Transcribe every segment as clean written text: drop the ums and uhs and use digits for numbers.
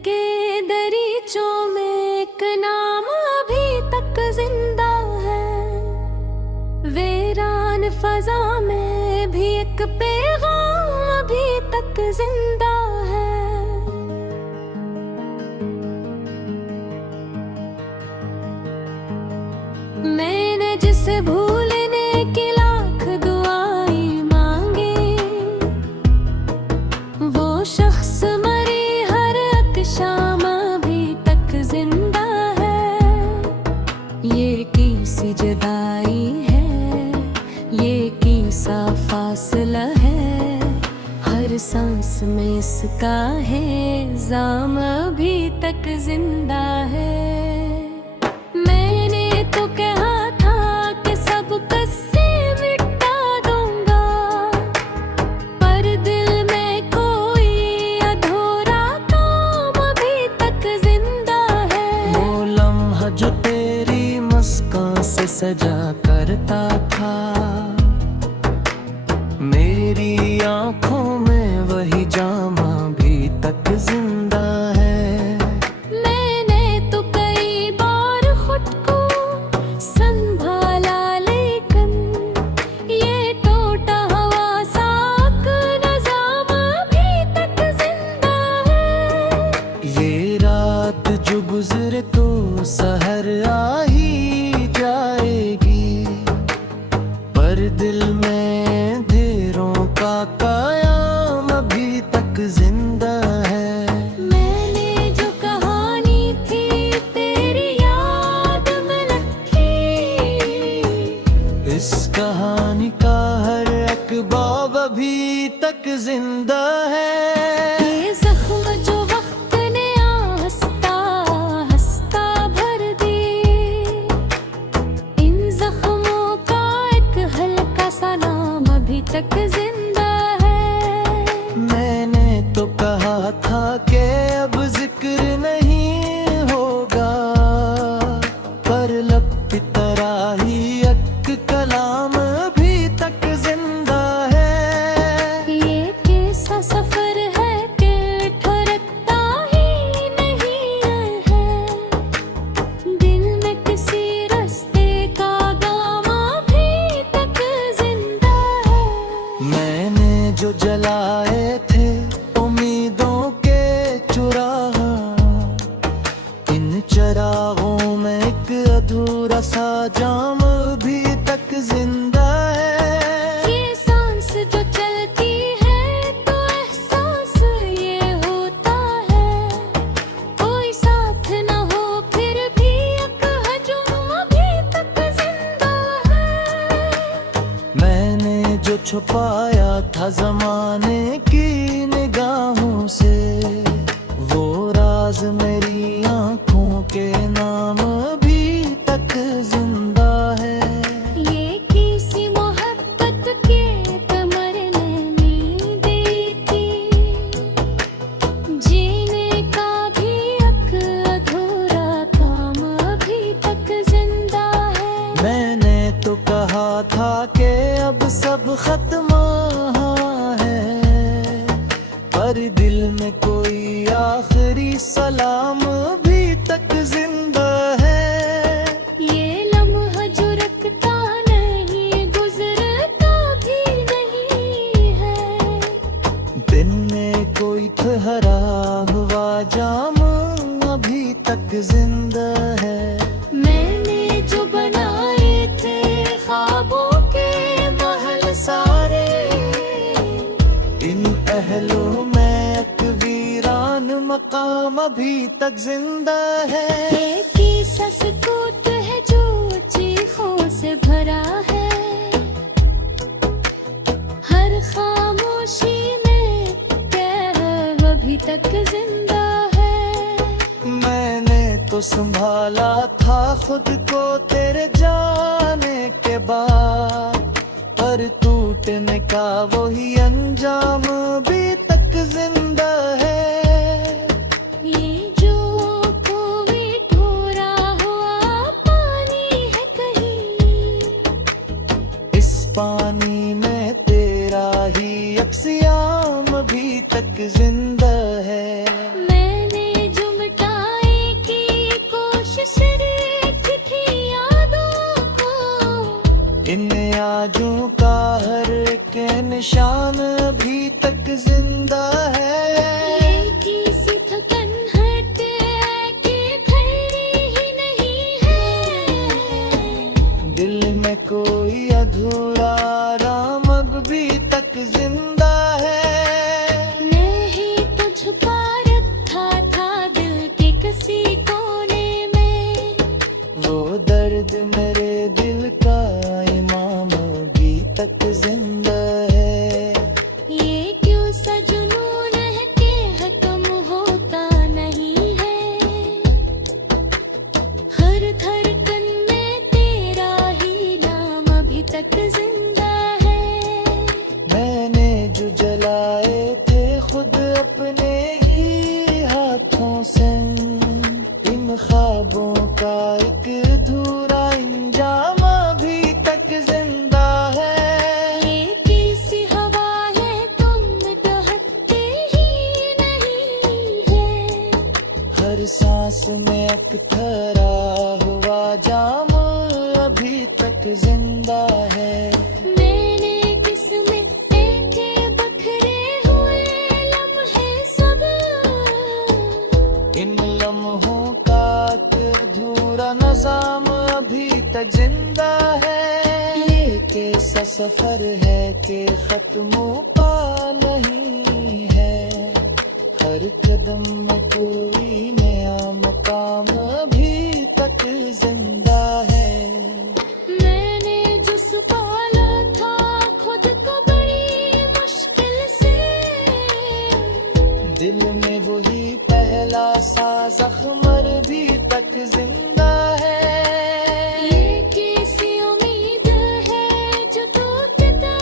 के दरीचों में एक नाम अभी तक जिंदा है। वीरान फजा में भी एक पैगाम अभी तक जिंदा है। मैंने जिसे भूलने की लाख दुआएं मांगी, वो शख्स मरी हर एक शाम अभी तक जिंदा है। ये कैसी जुदाई है, ये कैसा फासला है, हर सांस में इसका है जाम अभी तक जिंदा है। तो कहा था कि सब कस्से मिटा दूंगा, पर दिल में कोई अधूरा काम अभी तक जिंदा है। वो लम्हा जो तेरी मुस्कान से सजा करता था, मेरी आंखों में वही जाम अभी तक जिंदा है। जो गुजरे तो सहर आ ही जाएगी, पर दिल में ढेरों का कयाम अभी तक जिंदा है। मैंने जो कहानी थी तेरी याद में रखी, इस कहानी का हर एक बाब अभी तक जिंदा है। ये जख्म जो तक जिंदा है। मैंने तो कहा था कि अब जिक्र नहीं होगा, पर लब की तरह ही एक कलाम अभी तक जिंदा है। ये कैसा सफर है कि ठहरता ही नहीं है, दिल में किसी रास्ते का दाम अभी तक जिंदा है। मैंने जो जलाए थे उम्मीदों के चुराग, इन चरागों में एक अधूरा सा जाम अभी तक जिंदा है। ये सांस जो चलती है तो एहसास ये होता है, कोई साथ न हो फिर भी एक हजूम अभी तक जिंदा है। मैंने जो छुपाया था जमाने की निगाहों से, वो राज मेरी आंखों के नाम अभी तक जिंदा है। ये किसी मोहब्बत के तमन्ने नींद थी, जीने का भी एक अधूरा काम अभी तक जिंदा है। मैंने तो कहा था कि अब सब खत्म है, पर दिल में कोई आखिरी सलाम अभी तक जिंदा है। ये लम्हा जो रखता नहीं गुजरता भी नहीं है, दिन में कोई ठहरा हुआ जाम अभी तक जिंदा है। मैंने जो बनाए थे ख्वाबों के महल सारे, इन पहलू में एक वीरान मकाम अभी तक जिंदा है। एक ही सुकूत है जो चीखों से भरा है, हर खामोशी में कह अभी तक जिंदा है। मैंने तो संभाला था खुद को तेरे जाने के बाद, पर टूटने का वही अंजाम अभी तक जिंदा है। ये जो कोई ठोरा हुआ पानी है कहीं, इस पानी में तेरा ही अक्सियाम अभी तक जिंदा है। मैंने आजू का हर एक निशान अभी तक जिंदा है। ये किसी थकन हटे कि खैरी ही नहीं है। दिल में कोई अधूरा आराम अब भी तक जिंदा है। मैं ही तो छुपा रखा था दिल के किसी कोने में। वो दर्द मेरे दिल का इमाम अभी तक जिंदा है। ये क्यों सा जुनून है कि खत्म होता नहीं है। हर धड़कन में तेरा ही नाम अभी तक जिंदा है। मैंने जो जलाए थे खुद अपने ही हाथों से, इन ख्वाबों का एक अधूरा इंजाम अभी तक जिंदा है। ये कैसी हवा है तुम दहकते ही नहीं है। हर सांस में एक ठहरा हुआ जाम अभी तक जिंदा है। मैंने किस्में देखे बखरे हुए लम्हे सब। इन लम्हों का एक अधूरा निजाम अभी तक जिंदा है। ये कैसा सफर है कि खत्म पा नहीं है। हर कदम में कोई नया मकाम अभी तक जिंदा है। मैंने जो सुपाला था खुद को बड़ी मुश्किल से। दिल में वही पहला सा जख्म अभी तक जिंदा है। ये कैसी उम्मीद है जो टूटता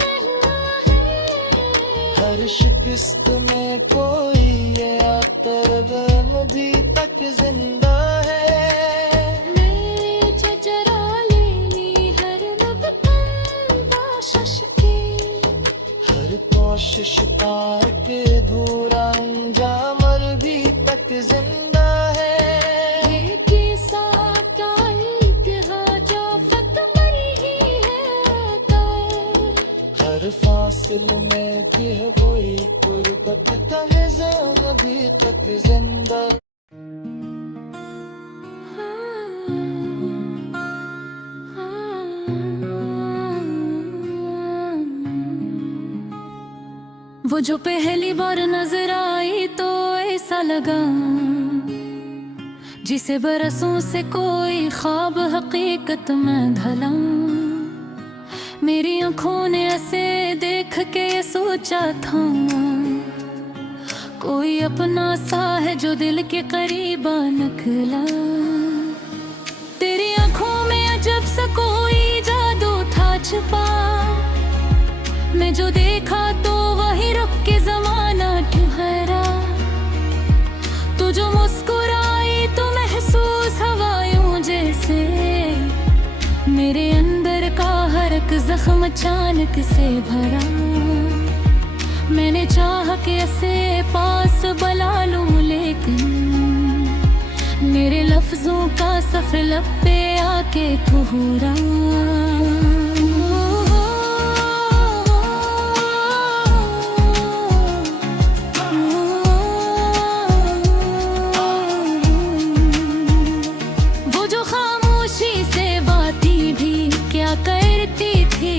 नहीं हुआ है। हर शिकस्त में कोई ये दर्द अभी तक जिंदा है। मेरे चचरा लेनी हर नुक्कड़ बाशिश की। हर कोशिश का एक अधूरा अंजाम अभी तक जिंदा है। ये कैसा तारीख है जो फतमर ही है आता है। हर फासिल में भी है कोई गुर्बत का निजाम अभी तक जिंदा। वो जो पहली बार नजर आई तो ऐसा लगा जिसे बरसों से कोई ख्वाब हकीकत में ढला। मेरी आंखों ने ऐसे देख के ये सोचा था कोई अपना सा है जो दिल के करीब आ निकला। तेरी आंखों में अजब सा कोई जादू था छुपा। मैं जो देखा तो वही रुक के जमाना ठहरा। तू जो मुस्कुराई तो महसूस हवायों जैसे। मेरे अंदर का हर एक जख्म अचानक से भरा। मैंने चाहा कि ऐसे पास बुला लूं लेकिन मेरे लफ्जों का सफर लब पे आके ठुहरा। वो जो खामोशी से बातें भी क्या करती थी।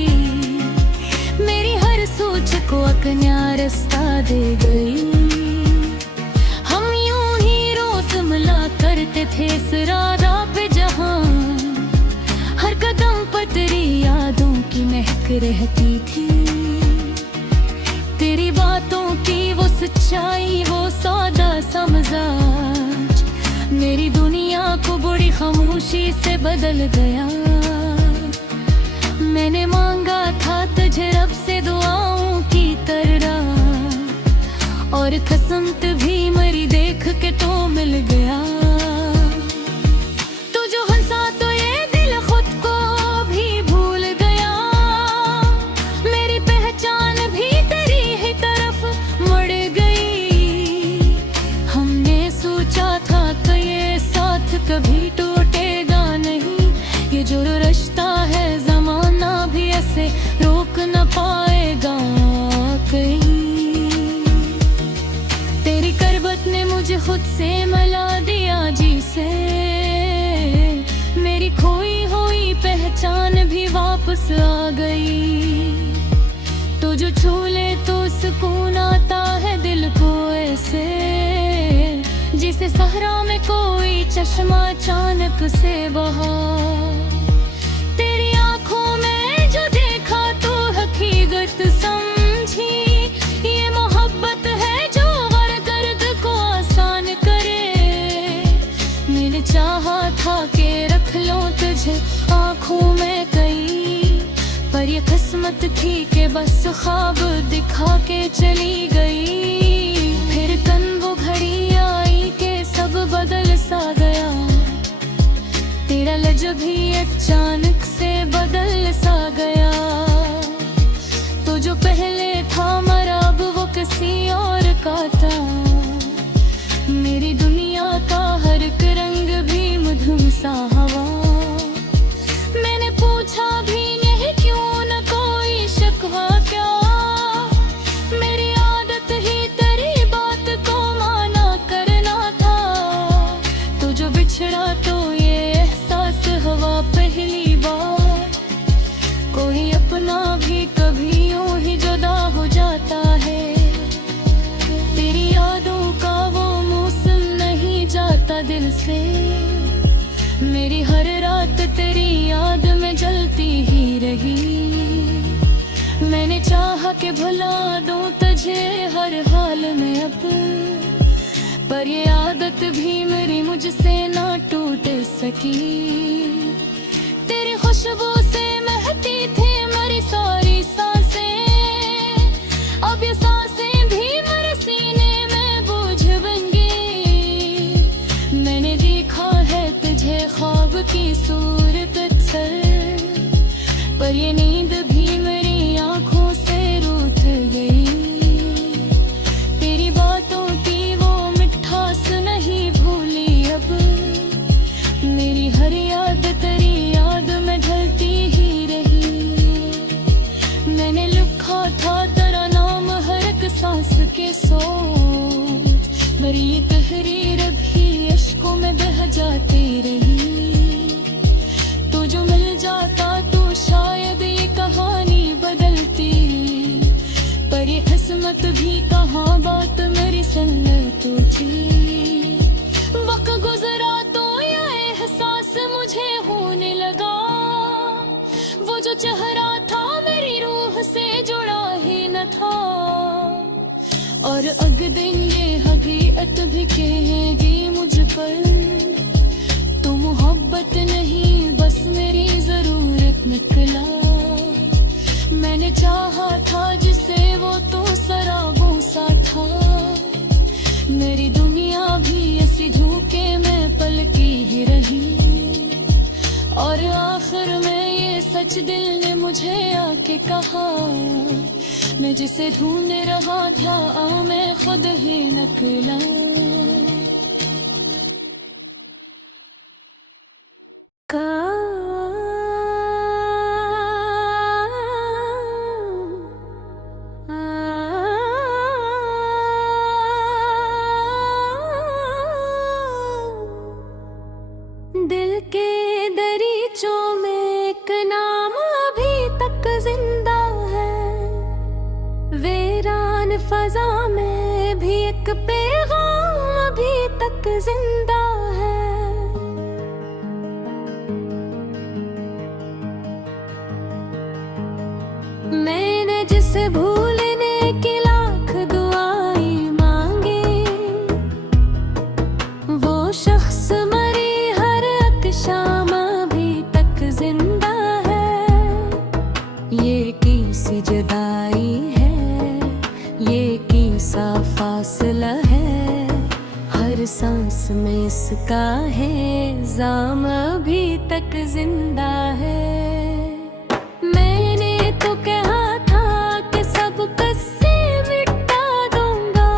मेरी हर सोच को एक नया रास्ता दे गई। हम यूं ही रोज मिला करते थे इस राह पे जहां हर कदम पर तेरी यादों की महक रहती थी। तेरी बातों की वो सच्चाई वो सौदा सा मजाज मेरी दुनिया को बड़ी खामोशी से बदल गया। मैंने मांगा था तुझे रब से दुआओं की तरह और कसमत भी मरी देख के तो मिल गया। तू जो हंसा तो ये दिल खुद को भी भूल गया। मेरी पहचान भी तेरी ही तरफ मुड़ गई। हमने सोचा था कि ये साथ कभी टूटेगा नहीं। ये जो रिश्ता है जमाना भी से मला दिया जी से, मेरी खोई हुई पहचान भी वापस आ गई। तो जो छू ले तो सुकून आता है दिल को ऐसे, जिसे सहरा में कोई चश्मा अचानक से बहा। तेरी आंखों में जो देखा तो हकीकत समझी, ये मोहब्बत है जो हर दर्द को आसान करे। मैंने चाहा था कि रख लो तुझे आंखों में कई, पर ये किस्मत थी कि बस ख्वाब दिखा के चली गई। फिर कन वो घड़ी आई कि सब बदल सा गया, तेरा लज भी अचानक से बदल सा गया। तो जो पहले था मरा अब वो किसी और का था, मेरी दुनिया का हर एक रंग भी मधुम सा हवा। मैंने पूछा भी नहीं क्यों न कोई शिकवा क्या, मेरी आदत ही तेरी बात को माना करना था। तो जो बिछड़ा तो ये एहसास हुआ पहली बार, कोई अपना भी कभी यूं ही जुदा हो जाता है। तेरी यादों का वो मौसम नहीं जाता दिल से, मेरी हर रात तेरी याद में जलती ही रही। मैंने चाहा कि भुला दूं तुझे हर हाल में अब, पर ये आदत भी मेरी मुझसे ना टूट सकी। तेरी खुशबू से महकती थी मेरी सारी सांसें, अब ये सांसें भी मेरे सीने में बोझ बन गई। मैंने देखा है तुझे ख्वाब की सूरत अक्सर, पर ये नींद भी मेरी आंखों से रूठ गई। तेरी बातों की वो मिठास नहीं भूली अब, मेरी हर याद तेरी याद में ढलती ही रही। मैंने लिखा था तेरा नाम हर एक सांस के सोच, मेरी ये तहरीर भी अश्कों में बह जाती रही। तो जो मिल जाता तो शायद ये कहानी बदलती, पर ये किस्मत भी कहाँ बात मेरी सुनती थी। वक्त गुजरा तो ये एहसास मुझे होने लगा, वो जो चेहरा था मेरी रूह से जुड़ा ही न था। और अगले दिन ये हकीकत भी कहेगी मुझ पर, तो मोहब्बत नहीं बस मेरी जरूरत निकला। मैंने चाहा था जिसे वो तो सराबों सा था, मेरी दुनिया भी ऐसी धोखे में पलकी ही रही। और आखिर में ये सच दिल ने मुझे आके कहा, मैं जिसे ढूंढ रहा था मैं खुद ही निकला। दिल के दरीचों में एक नाम अभी तक जिंदा है, वीरान फजा में भी एक पैगाम अभी तक जिंदा है। मैंने जिसे भूलने की लाख दुआएं मांगी, वो शख्स मरी हर एक शाम अभी तक जिंदा है। ये कैसी जुदाई है, ये कैसा फासला है, हर सांस में इसका है जाम अभी तक जिंदा है। मैंने तो कहा था कि सब कस्से मिटा दूंगा,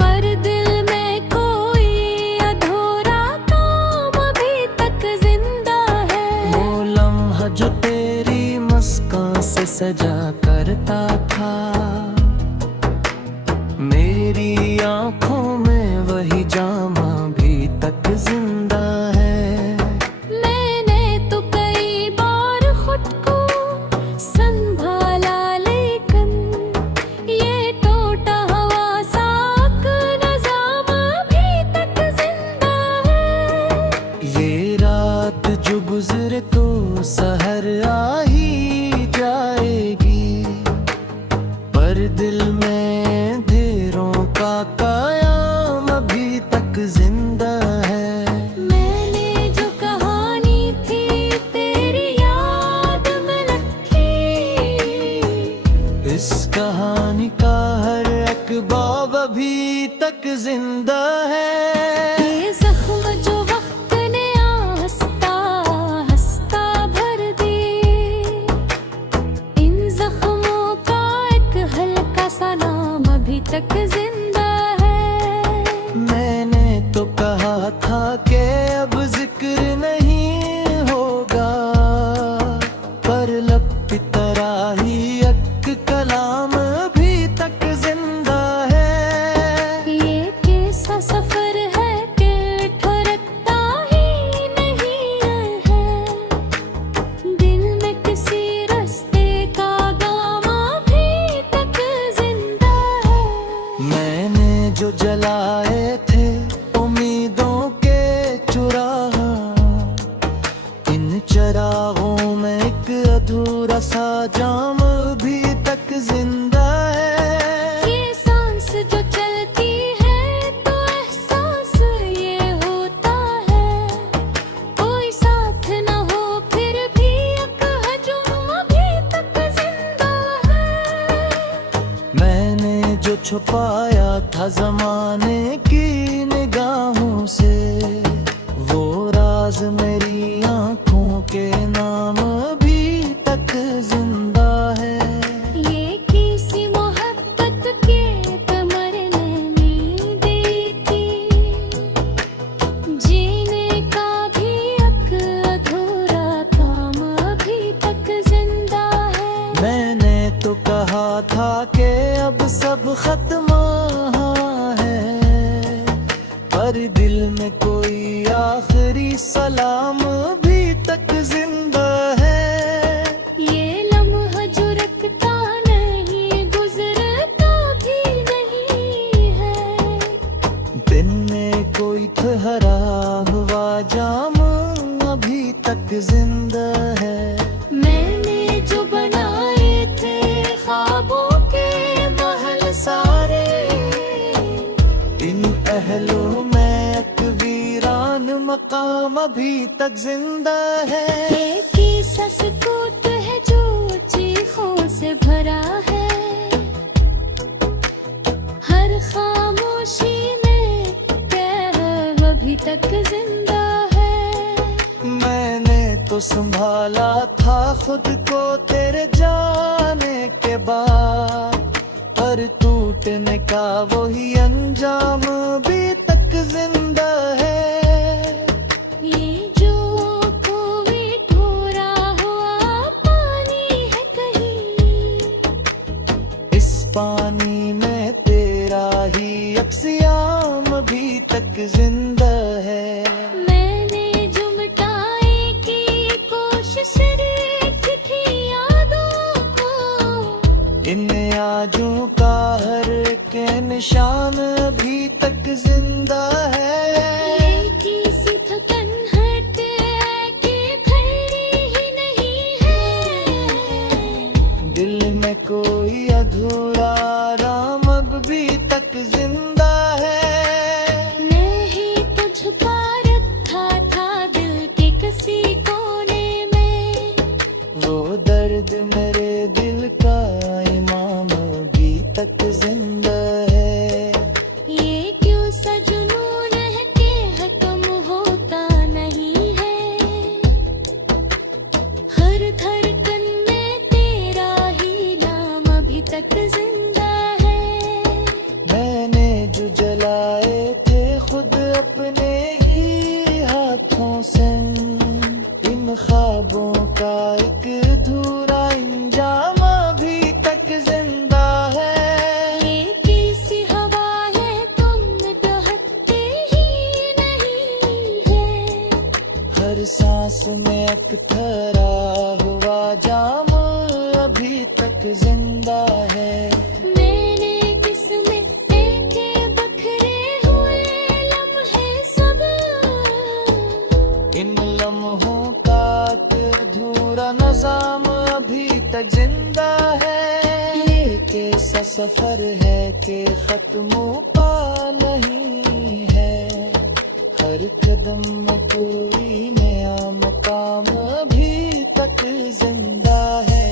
पर दिल में कोई अधूरा काम अभी तक जिंदा है। वो लम्हा जो तेरी मुस्कान से सजा करता था, मेरी आंखों में जिंदा है। ये जख्म जो वक्त ने आहिस्ता आहिस्ता भर दिए, इन जख्मों का एक हल्का सा नाम अभी तक जिंदा है। मैंने तो कहा था कि अब जिक्र नहीं होगा, पर लब की तरह ही एक कलाम अभी तक जिंदा है। ये कैसा सफर है कि ठहरता ही नहीं है, दिल में किसी रास्ते का गाम अभी तक जिंदा है। मैंने जो जलाए थे उम्मीदों के चुराह, इन चरागों में एक अधूरा सा जाम अभी तक जिंदा है। ये सांस जो चलती है तो एहसास ये होता है, कोई साथ न हो फिर भी एक हजूम अभी तक जिंदा है। मैंने जो छुपाया था जमाने की निगाहों से, वो राज मेरी आंखों के नाम अभी तक जिंदा है। ये किसी मोहब्बत के कमर ने नींद दी थी, जीने का भी एक अधूरा काम अभी तक जिंदा है। मैंने तो कहा था कि अब सब खत्म है, पर दिल में कोई आखिरी सलाम अभी तक जिंदा है। ये लम्हा जो रखता नहीं गुजरता भी नहीं है, दिन में कोई ठहरा हुआ जाम अभी तक जिंदा है। मैंने जो बनाए थे ख्वाबों के महल सारे, इन पहलों में एक वीरान मकाम अभी तक जिंदा है। एक ही सस्कूत है जो चीखों से भरा है, हर खामोशी में पैर अभी तक जिंदा है। मैंने तो संभाला था खुद को तेरे जाने के बाद, पर टूटने का वही अंजाम अभी तक जिंदा है। ये जो कोई ठोरा हुआ पानी है कहीं, इस पानी में तेरा ही अक्सियाम अभी तक जिंदा है। मैंने जो मिटाए की कोशिश रखी थी यादों को, इन आजों का हर के निशान अभी तक जिंदा है। ये किसी थकन हट के खड़ी ही नहीं है, दिल में कोई अधूरा आराम अब भी तक जिंदा है। मैं ही तुझ पर रखा था दिल के किसी कोने में, वो दर्द मेरे दिल का इमाम अभी तक जिंदा है। ये क्यों सा जुनून है कि खत्म होता नहीं है, हर धड़कन में तेरा ही नाम अभी तक जिंदा है। मैंने जो जलाए थे खुद अपने ही हाथों से, इन ख्वाबों का एक अधूरा इंजाम अभी तक जिंदा है। ये किसी हवा है तुम दहकते ही नहीं है, हर सांस में एक ठहरा हुआ जाम अभी तक जिंदा है। मैंने किसमें देखे बखरे हुए लम्हे सब, इन लम्हों का एक अधूरा निजाम अभी तक जिंदा है। ये कैसा सफर है कि खत्म पा नहीं है, हर कदम में कोई नया मकाम अभी तक जिंदा है।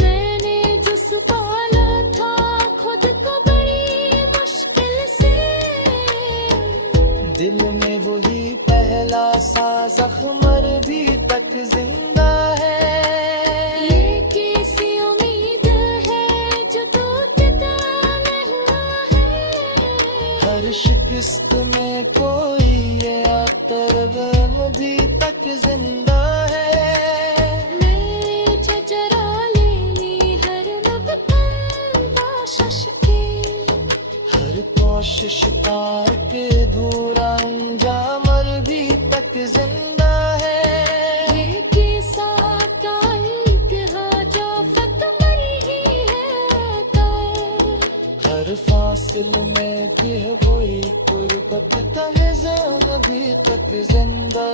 मैंने जो सुपाला था खुद को बड़ी मुश्किल से, दिल में वही पहला सा जख्म भी तक जिंदा है। ये कैसी उम्मीद है जो टूटता नहीं है। हर शिकस्त में कोई ये तरगम भी तक जिंदा है। मैं जो जरा ले ली हर नबतन बाशश के, हर कोशिश का एक अधूरा अंजाम भी तक जिंदा है। ये किस्सा का एक हाजत मरी ही है तय। हर फासिल में कि वही गुर्बत का निज़ाम भी तक जिंदा